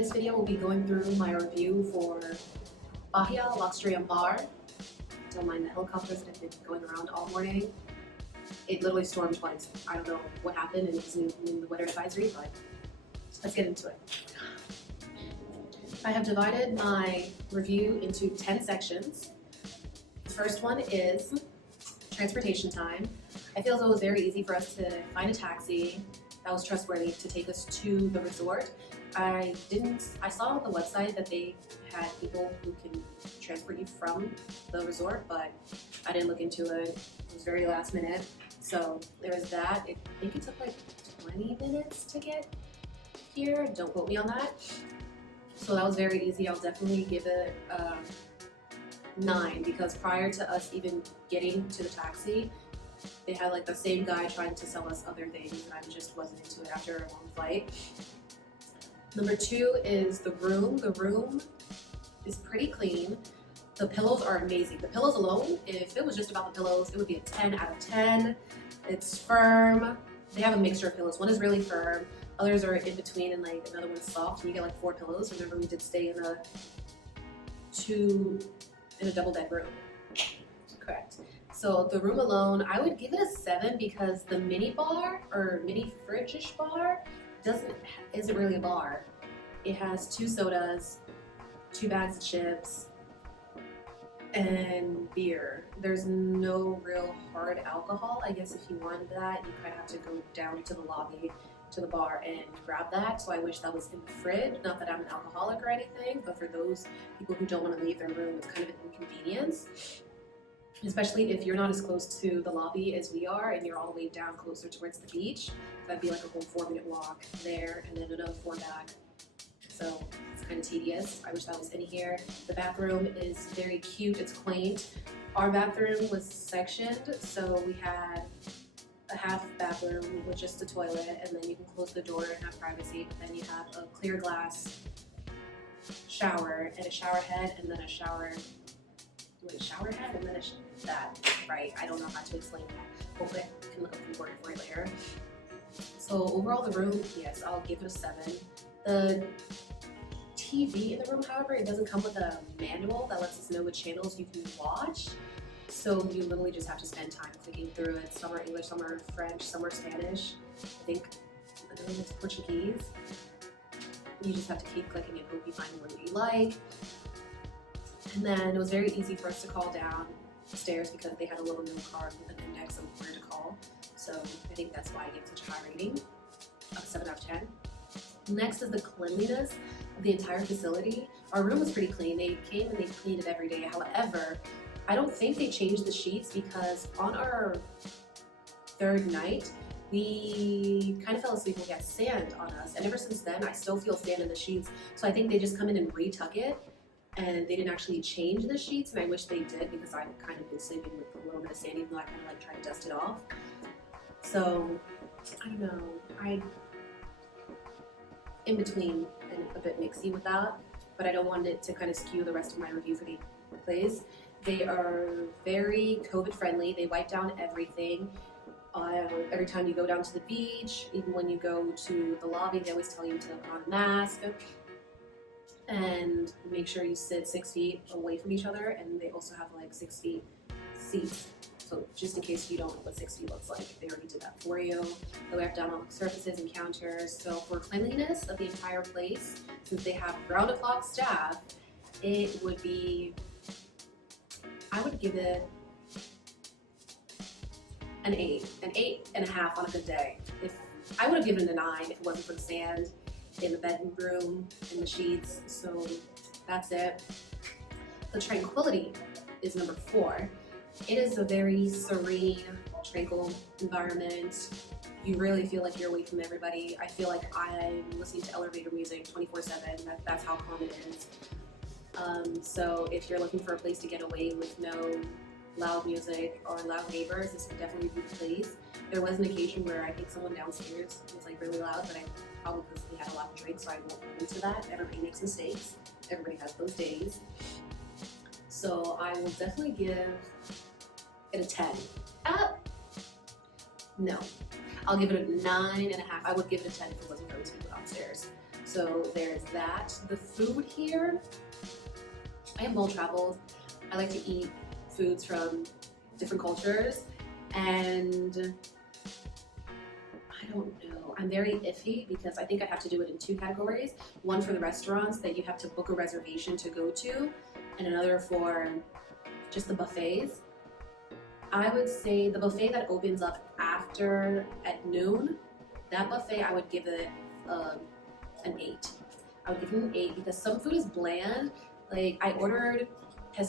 this video, we'll be going through my review for Bahia luxury Ambar. Don't mind the helicopters that have been going around all morning. It literally stormed twice. I don't know what happened and it's in the weather advisory, but let's get into it. I have divided my review into 10 sections. The first one is transportation time. I feel as though it was very easy for us to find a taxi that was trustworthy to take us to the resort. I saw on the website that they had people who can transport you from the resort, but I didn't look into it. It was very last minute. So there was that. I think it took like 20 minutes to get here. Don't quote me on that. So that was very easy. I'll definitely give it 9 because prior to us even getting to the taxi, they had like the same guy trying to sell us other things and I just wasn't into it after a long flight. Number 2 is the room. The room is pretty clean. The pillows are amazing. The pillows alone, if it was just about the pillows, it would be a 10 out of 10. It's firm. They have a mixture of pillows. One is really firm. Others are in between and like another one's soft. And you get like 4 pillows. Remember we did stay in a double bed room. Correct. So the room alone, I would give it a 7 because the mini bar or mini fridge-ish bar isn't really a bar. It has 2 sodas, 2 bags of chips, and beer. There's no real hard alcohol. I guess if you wanted that, you kind of have to go down to the lobby, to the bar and grab that. So I wish that was in the fridge. Not that I'm an alcoholic or anything, but for those people who don't want to leave their room, it's kind of an inconvenience. Especially if you're not as close to the lobby as we are and you're all the way down closer towards the beach. That'd be like a whole 4-minute walk there and then another 4 back. So it's kind of tedious. I wish that was in here. The bathroom is very cute, it's quaint. Our bathroom was sectioned, so we had a half bathroom with just a toilet and then you can close the door and have privacy, but then you have a clear glass shower and a shower head and then a shower head and then that, right? I don't know how to explain that. Hopefully I can look up the word for it later. So overall the room, yes, I'll give it a 7. The TV in the room, however, it doesn't come with a manual that lets us know what channels you can watch. So you literally just have to spend time clicking through it. Some are English, some are French, some are Spanish. I think it's Portuguese. You just have to keep clicking and hope you find the one that you like. And then it was very easy for us to call down stairs because they had a little note card with an index of where to call. So I think that's why I give such a high rating of 7 out of 10. Next is the cleanliness of the entire facility. Our room was pretty clean. They came and they cleaned it every day. However, I don't think they changed the sheets because on our 3rd night, we kind of fell asleep and we had sand on us. And ever since then, I still feel sand in the sheets. So I think they just come in and retuck it. And they didn't actually change the sheets, and I wish they did because I've kind of been sleeping with a little bit of sand, even though I kind of like try to dust it off. So, I don't know, in between and a bit mixy with that, but I don't want it to kind of skew the rest of my review for the place. They are very COVID friendly. They wipe down everything. Every time you go down to the beach, even when you go to the lobby, they always tell you to put on a mask. And make sure you sit 6 feet away from each other, and they also have like 6 feet seats. So just in case you don't know what 6 feet looks like, they already did that for you. They wipe down all the surfaces and counters. So for cleanliness of the entire place, since they have round-the-clock staff, it would be, I would give it an 8, an 8.5 on a good day. I would have given it a 9 if it wasn't for the sand in the bedroom, in the sheets, so that's it. The tranquility is number 4. It is a very serene, tranquil environment. You really feel like you're away from everybody. I feel like I'm listening to elevator music 24/7. That's how calm it is. So if you're looking for a place to get away with no loud music or loud neighbors, this would definitely be the place. There was an occasion where I think someone downstairs was like really loud, but probably because they had a lot of drinks, so I won't go into that. Everybody makes mistakes. Everybody has those days. So I will definitely give it a 10. No, I'll give it a 9.5. I would give it a 10 if it wasn't for those people downstairs. So there's that. The food here, I am well traveled. I like to eat foods from different cultures, and I don't know. I'm very iffy because I think I have to do it in two categories. One for the restaurants that you have to book a reservation to go to, and another for just the buffets. I would say the buffet that opens up at noon, that buffet I would give it an 8. I would give it an 8 because some food is bland. Like I ordered I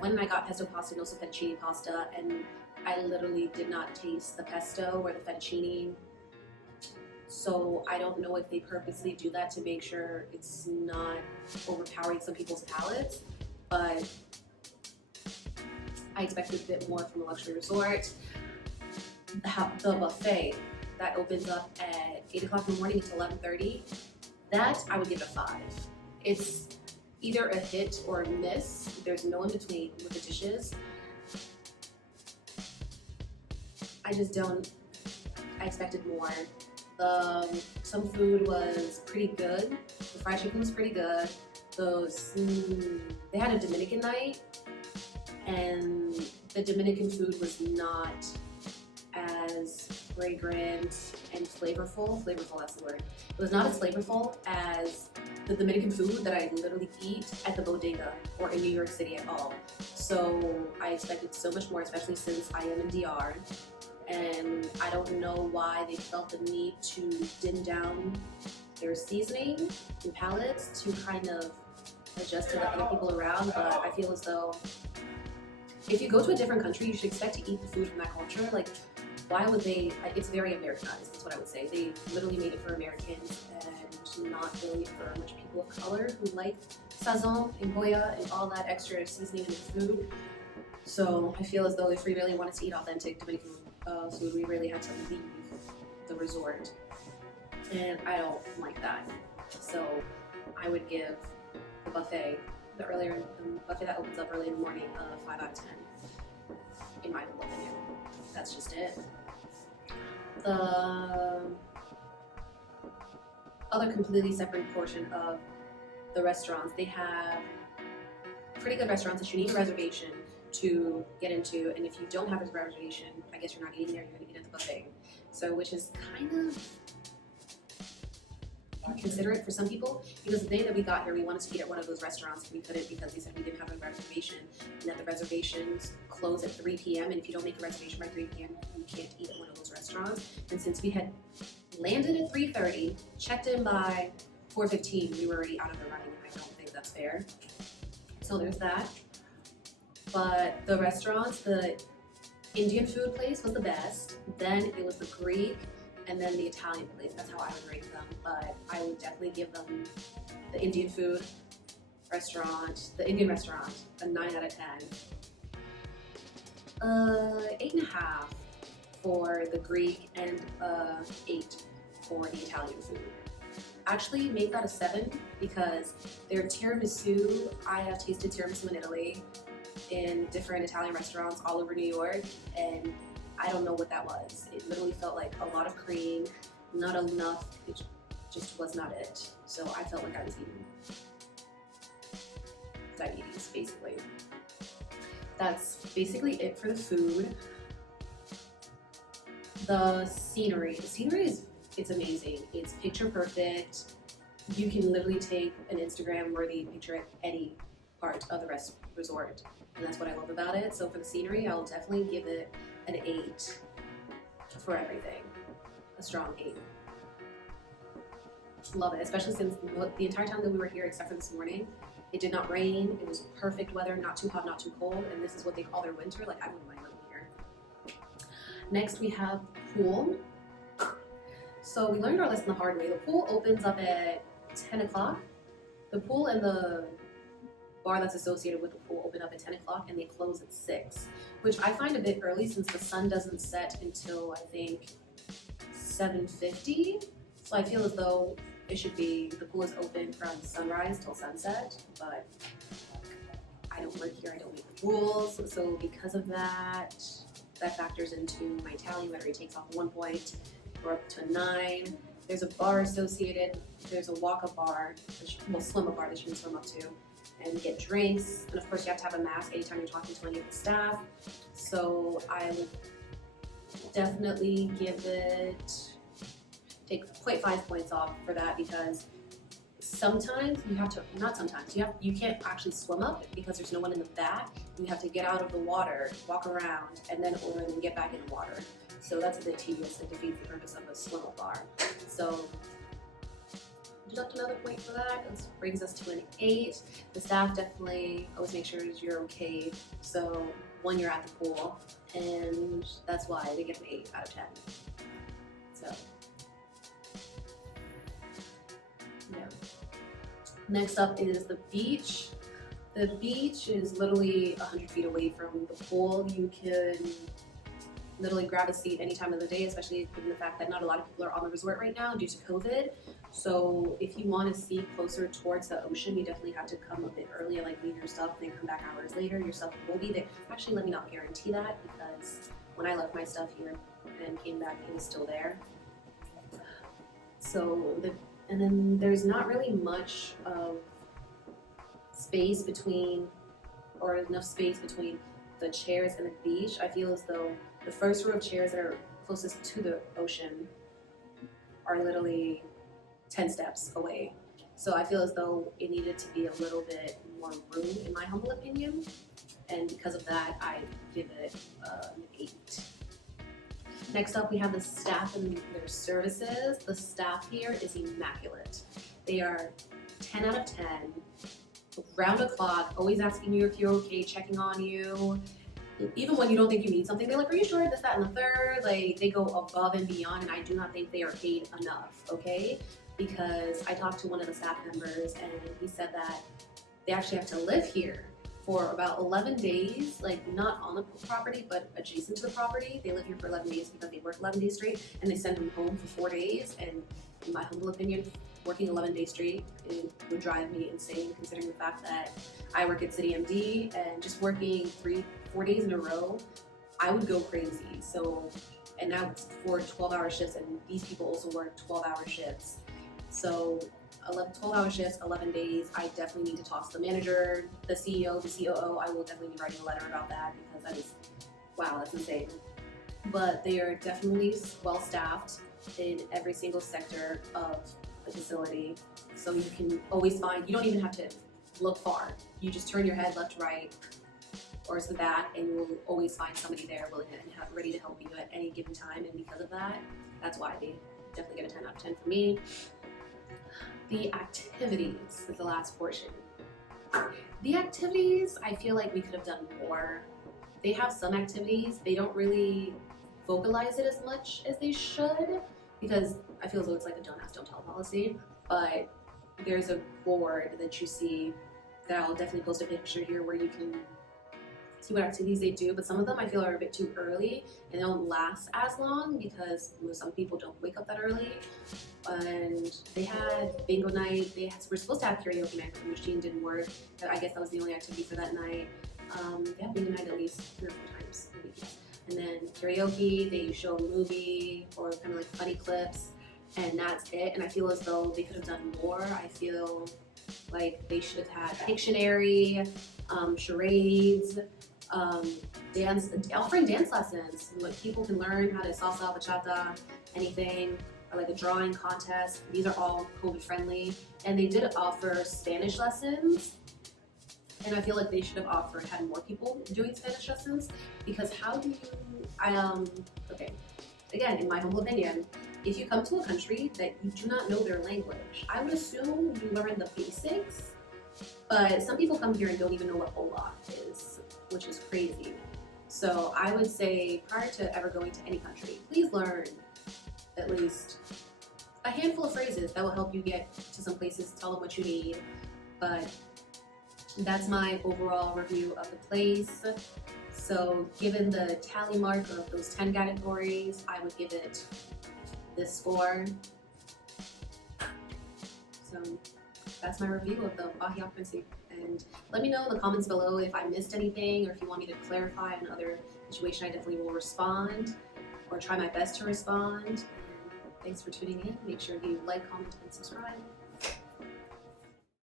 went and I got pesto pasta and also fettuccine pasta, and I literally did not taste the pesto or the fettuccine. So I don't know if they purposely do that to make sure it's not overpowering some people's palates, but I expected a bit more from a luxury resort. The buffet that opens up at 8 o'clock in the morning until 11:30, that I would give a 5. It's either a hit or a miss. There's no in between with the dishes. I expected more. Some food was pretty good. The fried chicken was pretty good. They had a Dominican night, and the Dominican food was not as fragrant and flavorful. Flavorful, that's the word. It was not as flavorful as the Dominican food that I literally eat at the bodega or in New York City at all. So I expected so much more, especially since I am in DR. And I don't know why they felt the need to dim down their seasoning and palettes to kind of adjust to the other people around, but I feel as though if you go to a different country, you should expect to eat the food from that culture. Like, why would they? It's very Americanized, that's what I would say. They literally made it for Americans and not really for much people of color who like sazon and goya and all that extra seasoning in the food. So I feel as though if we really wanted to eat authentic Dominican food, we really had to leave the resort, and I don't like that. So I would give the buffet, the buffet that opens up early in the morning, 5 out of 10, in my humble opinion. That's just it. The other completely separate portion of the restaurants, they have pretty good restaurants that you need a reservation to get into, and if you don't have a reservation, I guess you're not eating there, you're going to eat at the buffet. So, which is kind of inconsiderate for some people, because the day that we got here, we wanted to eat at one of those restaurants, and we couldn't because they said we didn't have a reservation, and that the reservations close at 3 p.m., and if you don't make a reservation by 3 p.m., you can't eat at one of those restaurants. And since we had landed at 3:30, checked in by 4:15, we were already out of the running, and I don't think that's fair. So there's that. But the restaurants, the Indian food place was the best, then it was the Greek, and then the Italian place. That's how I would rate them. But I would definitely give them the Indian food restaurant, the Indian restaurant, a 9 out of 10. 8.5 for the Greek, and 8 for the Italian food. Actually, make that a 7 because their tiramisu, I have tasted tiramisu in Italy in different Italian restaurants all over New York, and I don't know what that was. It literally felt like a lot of cream, not enough, it just was not it. So I felt like I was eating diabetes, basically. That's basically it for the food. The scenery it's amazing. It's picture perfect. You can literally take an Instagram worthy picture at any part of the resort, and that's what I love about it. So for the scenery, I'll definitely give it an 8 for everything, a strong 8. Love it, especially since the entire time that we were here, except for this morning, it did not rain. It was perfect weather, not too hot, not too cold, and this is what they call their winter. Like, I wouldn't mind living here. Next, we have pool. So we learned our lesson the hard way. The pool opens up at 10 o'clock. The pool and the bar that's associated with the pool open up at 10 o'clock, and they close at 6, which I find a bit early since the sun doesn't set until, I think, 7:50. So I feel as though the pool is open from sunrise till sunset, but I don't work here, I don't make the rules. So because of that, that factors into my tally, whether it takes off 1 point or up to 9. There's a bar associated. There's a walk-up bar, swim-up bar that you can swim up to and get drinks. And of course, you have to have a mask anytime you're talking to any of the staff. So I would definitely take 0.5 points off for that, because sometimes you can't actually swim up because there's no one in the back. You have to get out of the water, walk around, and then get back in the water. So that's a bit tedious and defeats the purpose of a swim-up bar. So deduct another point for that. This brings us to an 8. The staff definitely always make sure you're okay. So when you're at the pool, and that's why they get an 8 out of 10. So yeah. Next up is the beach. The beach is literally 100 feet away from the pool. You can literally grab a seat any time of the day, especially given the fact that not a lot of people are on the resort right now due to COVID. So if you want to see closer towards the ocean, you definitely have to come a bit early and leave your stuff, then come back hours later. Your stuff will be there. Actually, let me not guarantee that, because when I left my stuff here and came back, it was still there. And then there's not really much of space between, or enough space between the chairs and the beach. I feel as though the first row of chairs that are closest to the ocean are literally 10 steps away. So I feel as though it needed to be a little bit more room, in my humble opinion. And because of that, I give it an 8. Next up, we have the staff and their services. The staff here is immaculate. They are 10 out of 10, round the clock, always asking you if you're okay, checking on you. Even when you don't think you need something, they're like, are you sure? This, that, and the third. Like, they go above and beyond, and I do not think they are paid enough, okay? Because I talked to one of the staff members, and he said that they actually have to live here for about 11 days, like not on the property, but adjacent to the property. They live here for 11 days because they work 11 days straight, and they send them home for 4 days. And in my humble opinion, working 11 days straight, it would drive me insane, considering the fact that I work at City MD, and just working 3-4 days in a row, I would go crazy. So, and that's for 12-hour shifts, and these people also work 12-hour shifts. So 12-hour shifts, 11 days, I definitely need to talk to the manager, the CEO, the COO. I will definitely be writing a letter about that, because that is, wow, that's insane. But they are definitely well-staffed in every single sector of the facility. So you can always find, you don't even have to look far. You just turn your head left, right, or to the back, and you will always find somebody there willing and ready to help you at any given time. And because of that, that's why they definitely get a 10 out of 10 for me. The activities is the last portion. The activities, I feel like we could have done more. They have some activities, they don't really vocalize it as much as they should, because I feel as though it's like a don't ask, don't tell policy. But there's a board that you see that I'll definitely post a picture here where you can see what activities they do, but some of them I feel are a bit too early and they don't last as long, because some people don't wake up that early. And they had bingo night, we're supposed to have karaoke night, but the machine didn't work. I guess that was the only activity for that night. They had bingo night at least 3 or 4 times a week. And then karaoke, they show a movie or kind of like funny clips, and that's it. And I feel as though they could have done more. I feel like they should have had Pictionary, charades, offering dance lessons. Like, people can learn how to salsa, bachata, anything, or like a drawing contest. These are all COVID friendly. And they did offer Spanish lessons. And I feel like they should have had more people doing Spanish lessons, because how do you, okay, again, in my humble opinion, if you come to a country that you do not know their language, I would assume you learn the basics, but some people come here and don't even know what hola is, which is crazy. So I would say, prior to ever going to any country, please learn at least a handful of phrases that will help you get to some places, tell them what you need. But that's my overall review of the place. So given the tally mark of those 10 categories, I would give it this score. So that's my review of the Bahia Principe. And let me know in the comments below if I missed anything, or if you want me to clarify another situation. I definitely will respond, or try my best to respond. Thanks for tuning in. Make sure you like, comment, and subscribe.